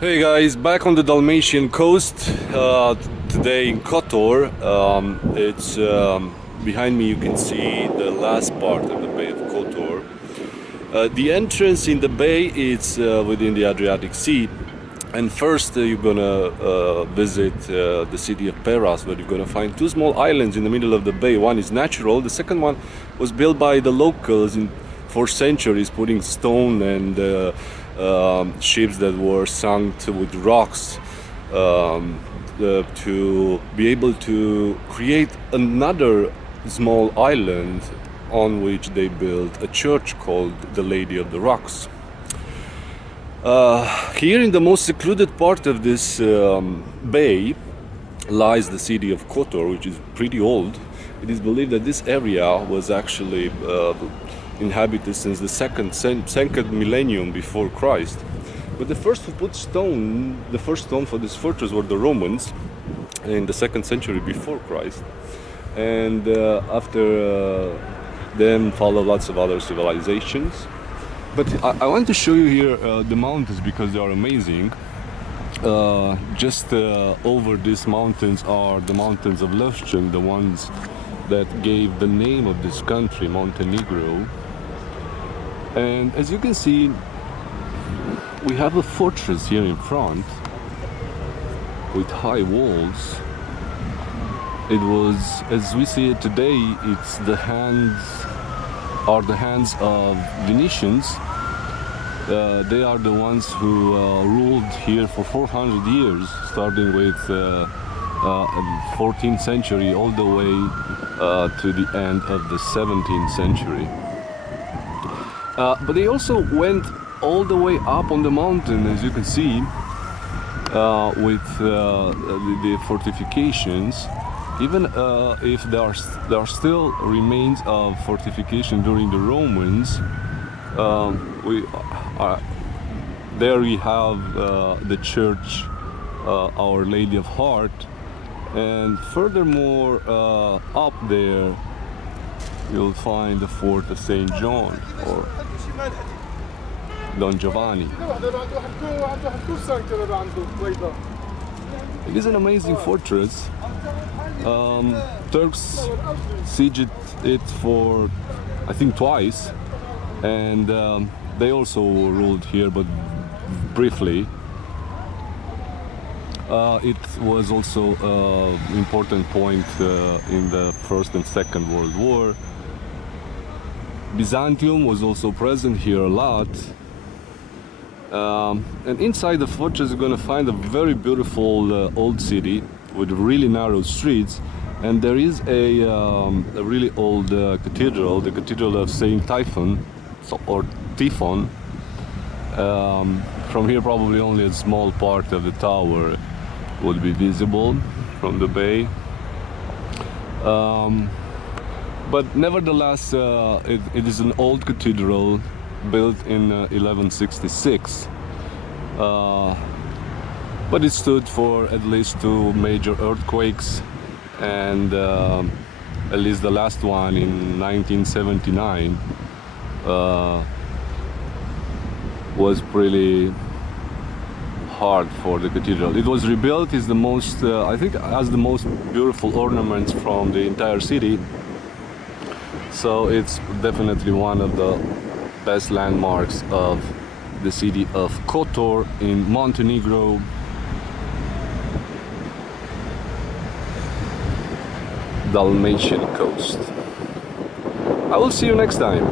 Hey guys, back on the Dalmatian coast today in Kotor. It's behind me. You can see the last part of the Bay of Kotor. The entrance in the bay is within the Adriatic Sea, and first you're gonna visit the city of Peras, where you're gonna find two small islands in the middle of the bay. One is natural. The second one was built by the locals for centuries, putting stone and ships that were sunk with rocks to be able to create another small island on which they built a church called the Lady of the Rocks. Here in the most secluded part of this bay lies the city of Kotor, which is pretty old. It is believed that this area was actually inhabited since the second millennium before Christ. But the first who put the first stone for this fortress were the Romans in the 2nd century before Christ. And after them followed lots of other civilizations. But I want to show you here the mountains because they are amazing. Just over these mountains are the mountains of Lovćen, the ones that gave the name of this country, Montenegro. And as you can see, we have a fortress here in front with high walls. It was, as we see it today, it's the hands of Venetians. They are the ones who ruled here for 400 years, starting with 14th century all the way to the end of the 17th century. But they also went all the way up on the mountain, as you can see, with the fortifications. Even if there are still remains of fortification during the Romans, there we have the church, Our Lady of Heart, and furthermore up there you'll find the fort of Saint John or Don Giovanni. It is an amazing fortress. Turks sieged it for, I think, twice, and they also ruled here, but briefly. It was also an important point in the First and Second World War. Byzantium was also present here a lot. And inside the fortress you're going to find a very beautiful old city with really narrow streets, and there is a really old cathedral, the Cathedral of Saint Tryphon, or Tryphon. From here probably only a small part of the tower would be visible from the bay. But nevertheless, it is an old cathedral built in 1166. But it stood for at least 2 major earthquakes, and at least the last one in 1979 was pretty hard for the cathedral. It was rebuilt. It's the most, I think, has the most beautiful ornaments from the entire city. So it's definitely one of the best landmarks of the city of Kotor in Montenegro. Dalmatian coast. I will see you next time.